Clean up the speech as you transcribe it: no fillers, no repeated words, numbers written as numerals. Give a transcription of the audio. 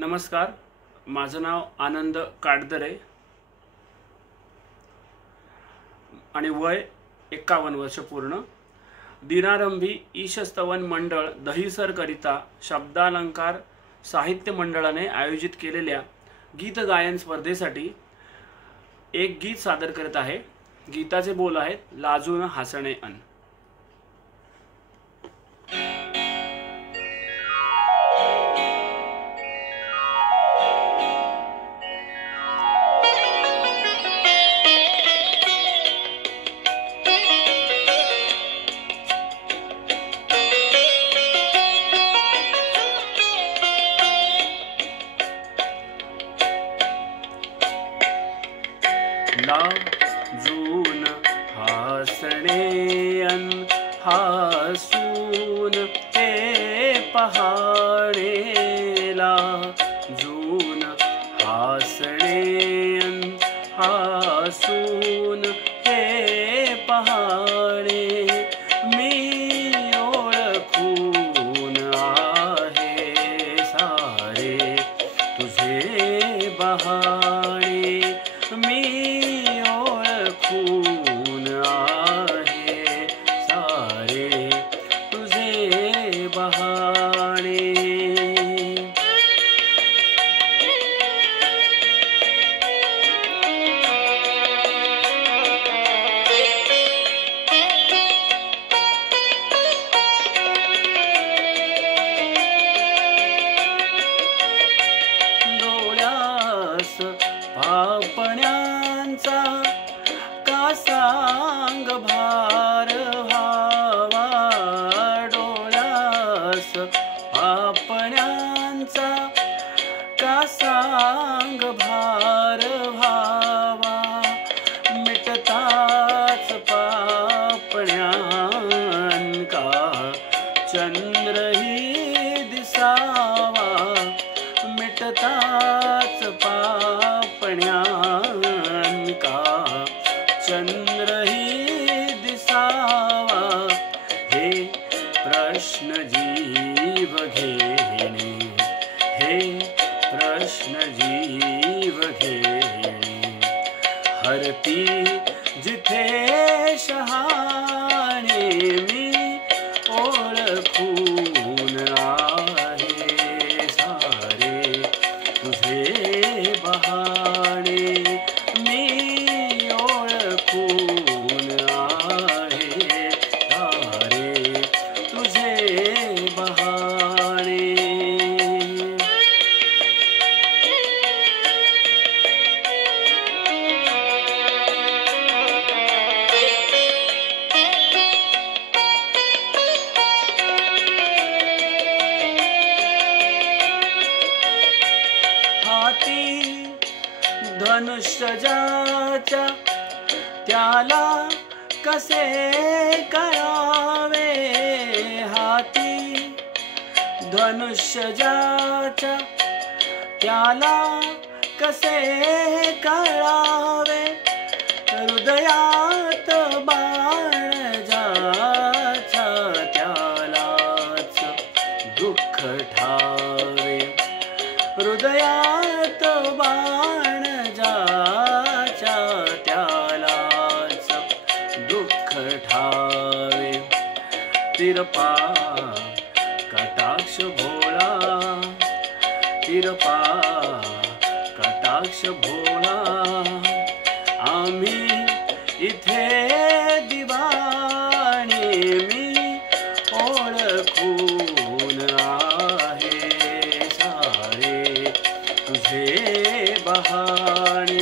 नमस्कार, माझं नाव आनंद काटदरे आणि वय 51 वर्ष पूर्ण। दिनारंभी ईशस्तवन मंडळ दहिसर करिता शब्दालंकार साहित्य मंडळाने आयोजित केलेल्या गीत गायन स्पर्धेसाठी एक गीत सादर करत आहे। गीताचे बोल आहेत लाजून हसणे अन। लाजून हसणे अन हसून हे पहाणे, लाजून हसणे अन हसून हे पहाणे, मी ओळखून आहे सारे तुझे बहाणे, मी ओळखून आहे सारे तुझे बहाणे। डोळ्यास पापण्यांचा का सांग भार व्हावा, डोळ्यास पापण्यांचा का सांग भार व्हावा, मिटताच पापण्यां का चंद्रही दिसावा, मिटताच पापण्यां का चंद्रही दिसावा, हे प्रश्न जीव घेणे, हे प्रश्न जीव घेणे, हरती जिथे शहाणे, मी ओळखून आहे सारे तुझे बहाणे, मी ओळखून आहे सारे तुझे बहाणे। हाती धनुष्य ज्याच्या त्याला कसे कळावे, हाती धनुष्य ज्याच्या त्याला कसे कळावे, हृदयात बाण ज्याच्या त्यालाच दुःख ठावे, हृदयात बाण ज्याच्या त्यालाच दुःख ठावे, तिरपा कटाक्ष भोळा, तिरपा कटाक्ष भोळा, आम्ही इथे दिवाणे, मी ओळखून आहे सारे तुझे बहाणे,